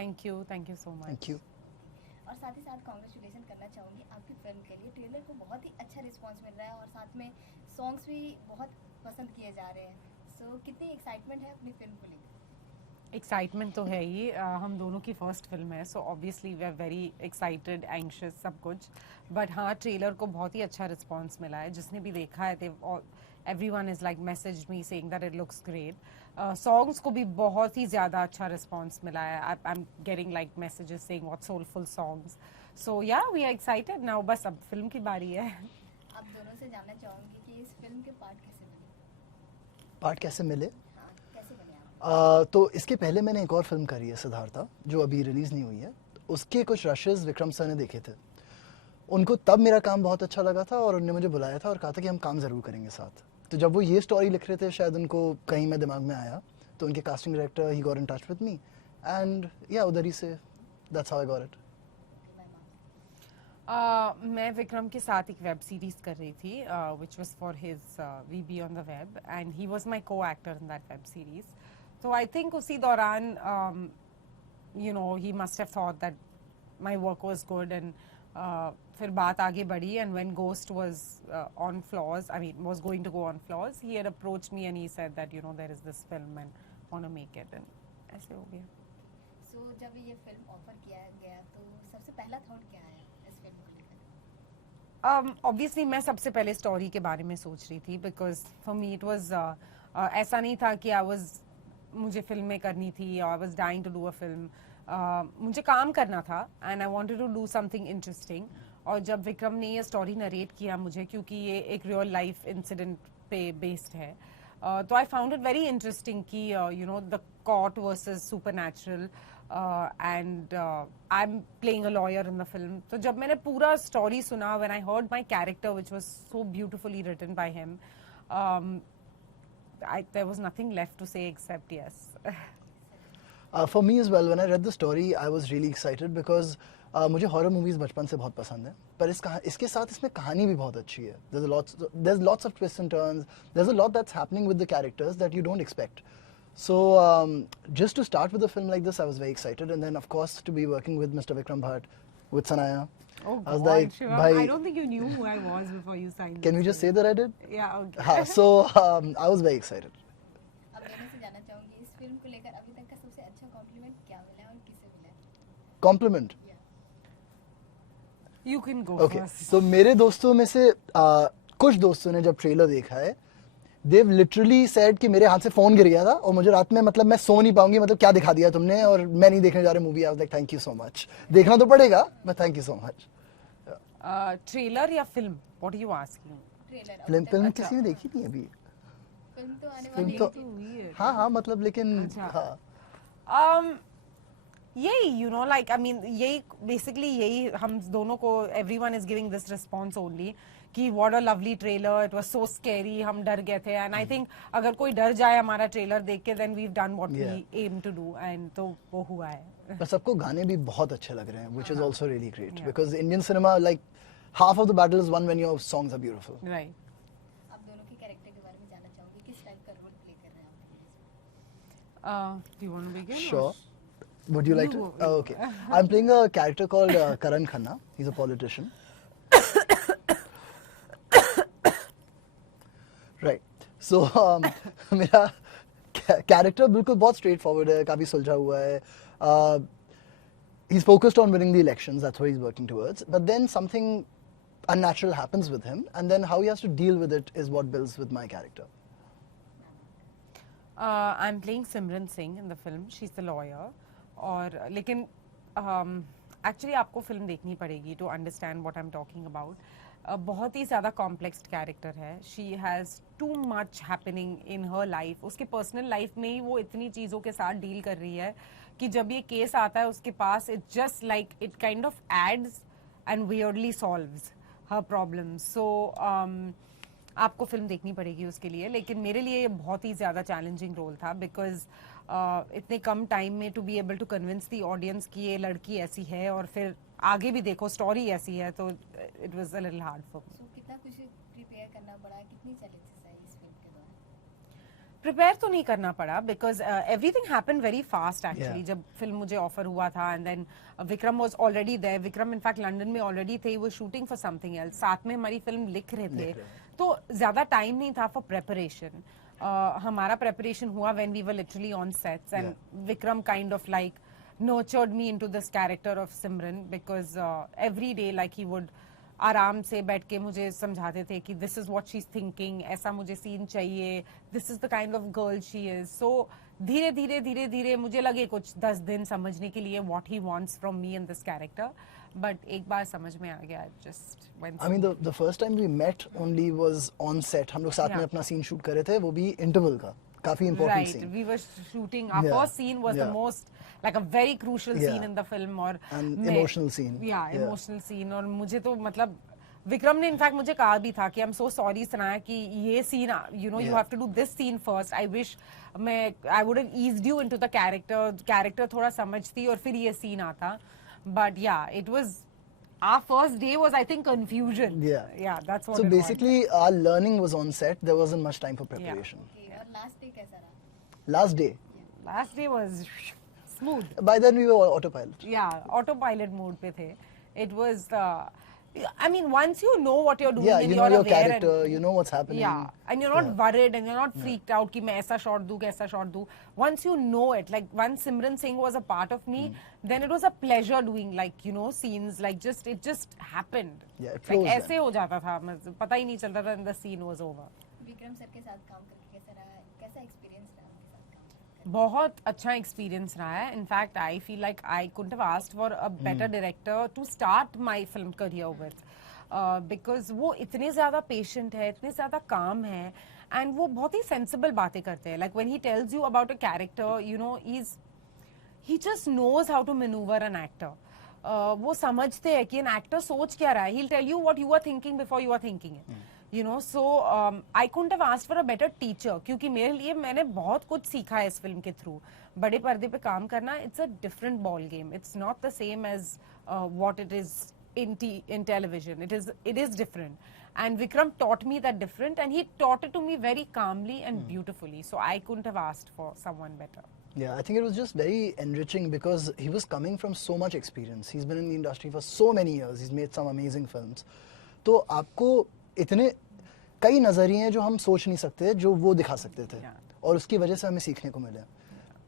Thank you so much. Thank you. और साथ ही साथ कॉन्ग्रेचुलेशन करना चाहूँगी आपकी फिल्म के लिए। ट्रेलर को बहुत ही अच्छा रिस्पांस मिल रहा है और साथ में सॉन्ग्स भी बहुत पसंद किए जा रहे हैं। सो कितनी एक्साइटमेंट है अपनी फिल्म को लेकर? एक्साइटमेंट तो है ही, हम दोनों की फर्स्ट फिल्म है, so obviously we are very excited, anxious, सब कुछ। बट हाँ, ट्रेलर को बहुत ही अच्छा रिस्पांस मिला है। जिसने भी देखा है everyone is like message me saying that it looks great. Songs को भी बहुत ही ज़्यादा अच्छा रिस्पांस मिला है। I am getting like messages saying what soulful songs. So yeah we are excited now, बस अब फिल्म की बारी है। आप दोनों से जानना चाहूँगी कि इस फिल्म के पार्ट कैसे बने? पार्ट कैसे मिले? हाँ, कैसे बने आप? तो इसके पहले मैंने एक और फिल्म करी है सिद्धार्था, जो अभी रिलीज़ नहीं हुई है। उसके कुछ रशेस विक्रम सर ने देखे थे, उनको तब मेरा काम बहुत अच्छा लगा था और उन्होंने मुझे बुलाया था और कहा था कि हम काम ज़रूर करेंगे साथ। तो जब वो ये स्टोरी लिख रहे थे, शायद उनको कहीं मैं दिमाग में आया, तो उनके casting director he got in touch with me and या उधर ही से that's how I got it. मैं विक्रम के साथ एक वेब सीरीज कर रही थी which was for his VB on the web and he was my co actor in that web series. तो आई थिंक उसी दौरान you know he must have thought that my work was good and फिर बात आगे बढ़ी and when Ghost was on floors, I mean was going to go on floors, he had approached me and he said that you know there is this film and want to make it, and ऐसे हो गया। सो जब ये film offer किया गया तो सबसे पहला थॉट क्या आया इस फिल्म को लेकर? ऑब्वियसली मैं सबसे पहले स्टोरी के बारे में सोच रही थी, because for me it was ऐसा नहीं था कि मुझे फिल्में करनी थी, I was dying to do a film. मुझे काम करना था and I wanted to do something interesting. और जब विक्रम ने ये स्टोरी नरेट किया मुझे, क्योंकि ये एक रियल लाइफ इंसिडेंट पे बेस्ड है, तो I found it very interesting कि you know the court versus supernatural and I am playing a lawyer in the film. तो जब मैंने पूरा स्टोरी सुना, when I heard my character which was so beautifully written by him, there was nothing left to say except yes. For me as well, when I read the story, I was really excited because मुझे horror movies बचपन से बहुत पसंद है, पर इसके साथ इसमें कहानी भी बहुत अच्छी है. There's lots of twists and turns. There's a lot that's happening with the characters that you don't expect. So just to start with a film like this, I was very excited, and then of course to be working with Mr. Vikram Bhatt, with Sanaya. Oh I was God, like, Shivam, bhai, I don't think you knew who I was before you signed can this we just say film. that I did? Yeah, okay. हाँ, so I was very excited. अब दोनों से जानना चाहूँगी इस film को लेकर अभी तक का सबसे अच्छा कॉम्प्लीमेंट क्या मिला है और किसे मिला है? Compliment. You can go Okay, first. so मेरे दोस्तों में से कुछ दोस्तों ने जब ट्रेलर देखा है, they've literally said कि मेरे हाथ से फोन गिर गया था और मुझे रात में मतलब मैं सो नहीं पाऊंगी, मतलब क्या दिखा दिया तुमने, और मैं नहीं देखने जा रहा movie. I was like thank you so much. देखना तो पड़ेगा, but thank you so much. Trailer या film? What are you asking? Trailer film किसी ने देखी नहीं अभी. फिल्म तो आने फिल्म वाली तो है। हाँ हाँ मतलब लेकिन अच्छा. हाँ यही you know like I mean यही बेसिकली यही हम दोनों को everyone is giving this response only कि what a lovely trailer, it was so scary, हम डर गए थे. एंड आई थिंक अगर कोई डर जाए हमारा ट्रेलर देख के, then we have done what we aim to do, and तो वो हुआ है. पर सबको गाने भी बहुत अच्छे लग रहे हैं, which is also really great because Indian cinema, like half of the battle is won when your songs are beautiful. Right. आप दोनों के कैरेक्टर के बारे में जानना चाहूँगी, किस टाइप का रोल प्ले कर रहे हैं आप? Do you want to begin? Sure. Would you like You to? go, Oh, you okay. I'm playing a character called Karan Khanna. He's a politician. Right. So मेरा character बिल्कुल बहुत straight forward है, काफी सुलझा हुआ है. He's focused on winning the elections. That's what he's working towards. But then something unnatural happens with him, and then how he has to deal with it is what builds with my character. I'm playing Simran Singh in the film. She's the lawyer. और लेकिन actually आपको film देखनी पड़ेगी to understand what I am talking about. बहुत ही ज़्यादा complex character है. She has too much happening in her life. उसके पर्सनल लाइफ में ही वो इतनी चीज़ों के साथ डील कर रही है कि जब ये केस आता है उसके पास, it just like it kind of adds and weirdly solves her problems. So आपको फिल्म देखनी पड़ेगी उसके लिए. लेकिन मेरे लिए ये बहुत ही ज़्यादा चैलेंजिंग रोल था, बिकॉज इतने कम टाइम में to be able to convince the audience कि ये लड़की ऐसी है, और फिर आगे भी देखो स्टोरी ऐसी है, तो it was a little hard for me. So कितना कुछ प्रिपेयर करना पड़ा, कितनी चैलेंजेस आई इस फिल्म के दौरान? प्रिपेयर तो नहीं करना पड़ा because everything happened very fast actually. Yeah. जब फिल्म मुझे ऑफर हुआ था and then Vikram was already there. Vikram in fact London में ऑलरेडी थे, वो शूटिंग फॉर समथिंग एल्स. साथ में हमारी फिल्म लिख रहे थे, तो ज्यादा टाइम नहीं था फॉर प्रेपरेशन. हमारा प्रेपरेशन हुआ when we were literally on sets and Vikram kind of like nurtured me into this character of Simran because every day like he would आराम से बैठ के मुझे समझाते थे कि this is what she is thinking, ऐसा मुझे सीन चाहिए, this is the kind of girl she is. So धीरे धीरे धीरे धीरे मुझे लगे कुछ 10 दिन समझने के लिए what he wants from me in this character, but एक बार समझ में आ गया. Just I mean the first time we met only was on set. हम लोग साथ में अपना सीन शूट कर रहे थे, वो भी इंटरवल का, काफी important right. scene. We were shooting. Our first scene was the most like a very crucial scene in the film और and emotional scene. Yeah, emotional scene. और मुझे तो मतलब विक्रम ने इनफैक्ट मुझे कहा भी था कि I am so sorry Sanaya कि ये scene you know you have to do this scene first. I wish I would have eased you into the character थोड़ा समझती और फिर ये सीन आता. But yeah it was our first day was I think confusion. Yeah, that's what So it basically our learning was on set. There wasn't much time for preparation. Okay, और last day कैसा रहा? Last day. was. Last day was smooth. By then we were autopilot. Yeah, autopilot mode pe the. It was I mean once you know what you're doing Yeah, and you know you're your aware character, and, you know what's happening. yeah, and you're not worried and you're not freaked out कि मैं ऐसा shot दूँ कैसा shot दूँ. Once you know it, like once Simran Singh was a part of me, then it was a pleasure doing like you know scenes like it just happened. Yeah, it like flows ऐसे हो जाता था, पता ही नहीं चलता था and the scene was over. Vikram sir के साथ काम करके कैसा रहा? कैसा एक्सपीरियंस रहा उनके साथ काम करके? बहुत अच्छा एक्सपीरियंस रहा है. In fact I feel like I couldn't have asked for a better director to start my film career with, because वो इतने ज्यादा पेशेंट है, इतने ज्यादा काम है एंड वो बहुत ही सेंसिबल बातें करते हैं. Like when he tells you about a character you know he just knows how to maneuver an actor. वो समझते हैं कि an actor सोच क्या रहा है. He'll tell you what you are thinking before you are thinking it. You know, so I couldn't have asked for a better teacher क्योंकि मेरे लिए मैंने बहुत कुछ सीखा है इस फिल्म के थ्रू. बड़े पर्दे पे काम करना, it's a different ball game. It's not the same as what it is in television. It is different. And Vikram taught me that different, and he taught it to me very calmly and beautifully. So I couldn't have asked for someone better. Yeah, I think it was just very enriching because he was coming from so much experience. He's been in the industry for so many years. He's made some amazing films. तो आपको इतने कई नजरिए हैं जो हम सोच नहीं सकते, जो वो दिखा सकते थे, और उसकी वजह से हमें सीखने को मिले.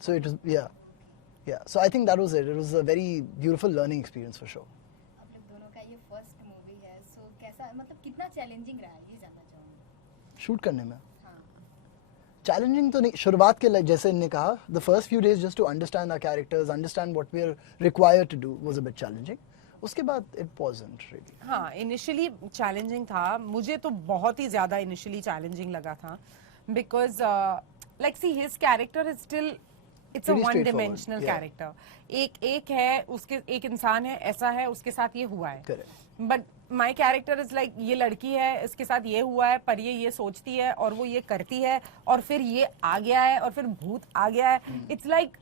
So it was yeah. So I think that was it. It was a very beautiful learning experience for sure. आप लोग दोनों का ये फर्स्ट मूवी है, सो कैसा मतलब कितना चैलेंजिंग रहा है ये जानना चाहूँगी. शूट करने में हाँ. चैलेंजिंग तो नहीं. शुरुआत के जैसे इन्होंने कहा, the first few days just to understand our characters, understand what we are required to do was a bit challenging. उसके बाद it wasn't really. हाँ, इनिशियली चैलेंजिंग था. मुझे तो बहुत ही ज्यादा इनिशियली चैलेंजिंग लगा था because like see his character is still it's a Pretty one straightforward, dimensional yeah. Character. एक है उसके, एक इंसान है, ऐसा है, उसके साथ ये हुआ है. Correct. But my character is like ये लड़की है, इसके साथ ये हुआ है, पर ये सोचती है और वो ये करती है और फिर ये आ गया है और फिर भूत आ गया है. It's like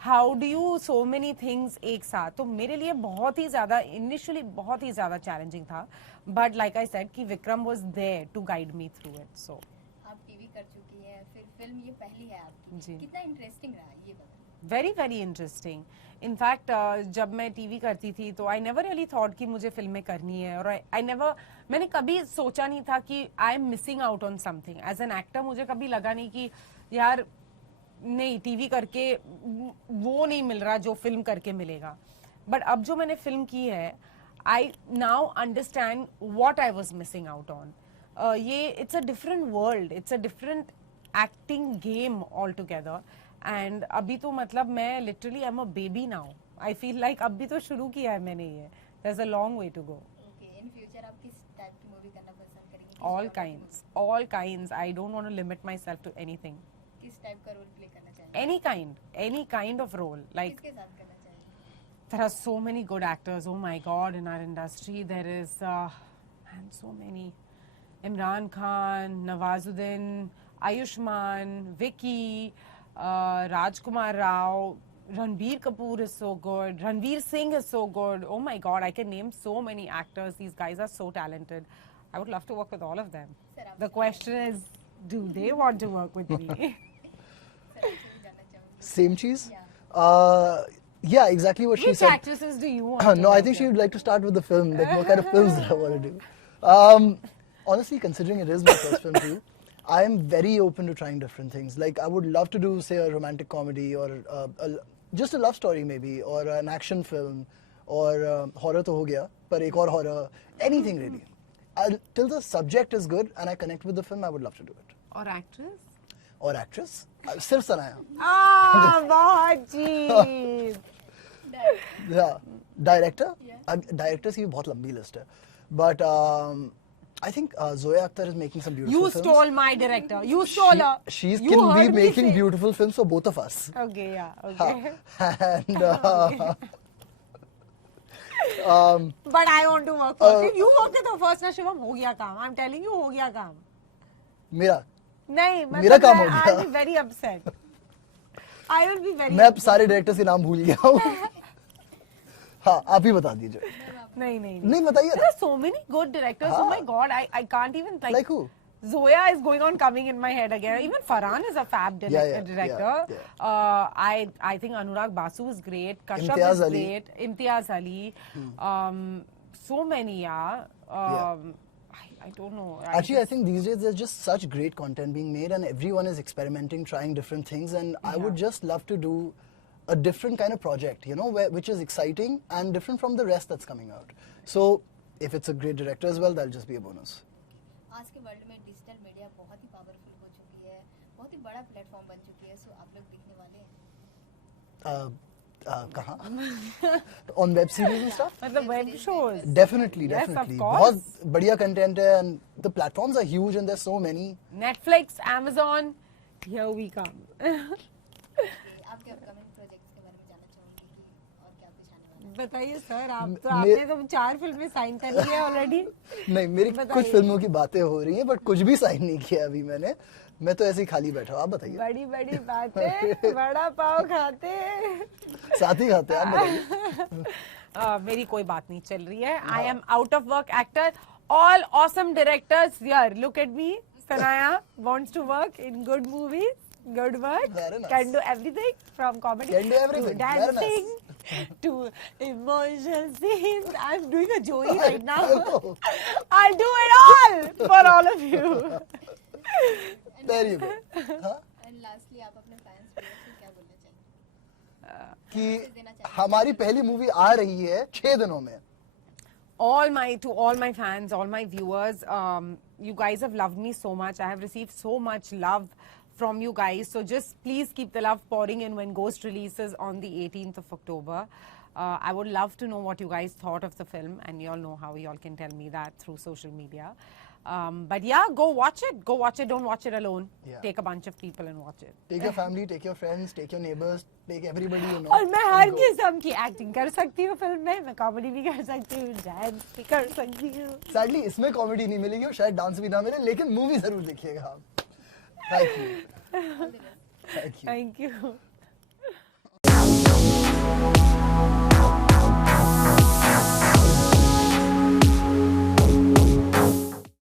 how do you so many things एक साथ. तो मेरे लिए बहुत ही ज्यादा इनिशियली बहुत ही ज्यादा चैलेंजिंग था. बट लाइक आई सेड कि Vikram was there to guide me through it. So आप टीवी कर चुकी हैं, फिर फिल्म ये पहली है आपकी. जी. कितना इंटरेस्टिंग रहा ये बताओ. Very very interesting. इनफैक्ट जब मैं टीवी करती थी तो आई नेवर रियली थॉट कि मुझे फिल्में करनी है, और आई नेवर, मैंने कभी सोचा नहीं था कि I am missing out on something. As an actor मुझे कभी लगा नहीं कि यार नहीं टीवी करके वो नहीं मिल रहा जो फिल्म करके मिलेगा. बट अब जो मैंने फिल्म की है, I now understand what I was missing out on. ये it's a different world, it's a different acting game altogether. And अभी तो मतलब मैं literally I am a baby now. I feel like अभी तो शुरू किया है मैंने ये. There is a long way to go. Okay, in future आप किस टाइप की मूवी करना पसंद करेंगे? किस All genre की? kinds, all kinds. I don't want to limit myself to anything. किस टाइप का रोल प्ले करना चाहेंगे? Any kind of role. Like किसके साथ करना चाहेंगे? there are so many good actors. Oh my God, in our industry there is, and so many. Imran Khan, Nawazuddin, Ayushmann, Vicky, Rajkumar Rao, Ranbir Kapoor is so good. Ranveer Singh is so good. Oh my God, I can name so many actors. These guys are so talented. I would love to work with all of them. Sir, आप The question is, do they want to work with me? Sir आपसे भी जानना चाहूंगी. Same cheese? Yeah. Yeah, exactly what she Which said. actresses do you want? to No, I work think she with? would like to start with the film. Like, what kind of films do I want to do? Honestly, considering it is my first film too, I am very open to trying different things. Like, I would love to do, say, a romantic comedy or just a love story maybe, or an action film, or horror to ho gaya, par ek aur horror, anything really. Till the subject is good and I connect with the film, I would love to do it. Or actress? Or actress, sirf Sanaya. Ah, बहुत cheap. Yeah, director. Yeah. Directors की भी बहुत लंबी list है, but I think Zoya Akhtar is making some beautiful You films. stole my director. You stole her. She You can be heard me making say- beautiful films for both of us. Okay, yeah, okay. And But I want to work for you. You work with her first ना शिवम हो गया काम. I'm telling you हो गया काम. मेरा नहीं मेरा मतलब काम हो I'll गया. be very upset. I will be very मैं अब upset. सारे डायरेक्टर्स के नाम भूल गया हूँ. हाँ, आप ही बता दीजिए. नहीं नहीं बताइए There ना. are so many good directors. Oh my god, I can't even Like who? Zoya is going on coming in my head again. Even Farhan is a fab Yeah, director. yeah. I think Anurag Basu is great. Kashyap Imtiaz is Ali. great. Imtiaz Ali. So many, yeah. I don't know. Actually, I think these days there's just such great content being made, and everyone is experimenting, trying different things. And I would just love to do a different kind of project, you know, which is exciting and different from the rest that's coming out. So, if it's a great director as well, that'll just be a bonus. आज के world में digital media बहुत ही powerful हो चुकी है, बहुत ही बड़ा platform बन चुकी है, सो आप लोग देखने वाले हैं. कहाँ? On web series and stuff? मतलब web shows. Definitely, Yes, definitely. of course. बहुत बढ़िया content है, and the platforms are huge and there's so many. Netflix, Amazon, here we come. आपके अपकमिंग प्रोजेक्ट्स के बारे में जानना चाहूंगी कि और क्या कुछ आने वाला है. बताइए सर, आप तो मे- आपने तो 4 फिल्में साइन कर ली है ऑलरेडी. नहीं, मेरी बताइए. कुछ फिल्मों की बातें हो रही हैं, बट कुछ भी साइन नहीं किया अभी मैंने. मैं तो ऐसे ही खाली बैठा हूँ. आप बताइए. बड़ी बड़ी बातें, बड़ा पाव खाते. साथ ही खाते हैं. आप बताइए. मेरी कोई बात नहीं चल रही है. I am out of work actor. All awesome directors here. Look at me. Sanaya wants to work in good movies, good work. Very nice. Can do everything from comedy Can do everything. to Very nice. dancing to emotional scenes. I'm doing a Joey right now. I know. I'll do it all for all of you. There you go. हाँ? And lastly आप अपने fans को क्या बोलना चाहेंगे? कि हमारी पहली मूवी आ रही है 6 दिनों में. To all my fans, all my viewers, you guys have loved me so much. I have received so much love from you guys. So just please keep the love pouring in when Ghost releases on the 18th of October. I would love to know what you guys thought of the film, and you all know how you all can tell me that through social media. But yeah, go watch it. Go watch it. Don't watch it alone. Yeah. Take a bunch of people and watch it. Take your family, take your friends, take your neighbors, take everybody you know. और मैं and her go. किस्म की acting कर सकती हूँ film में. मैं comedy भी कर सकती हूँ, डांस भी कर सकती हूँ. Sadly, इसमें कॉमेडी नहीं मिलेगी और शायद डांस भी ना मिले, लेकिन मूवी जरूर देखिएगा आप. Thank you. All the best. Thank you. Thank you.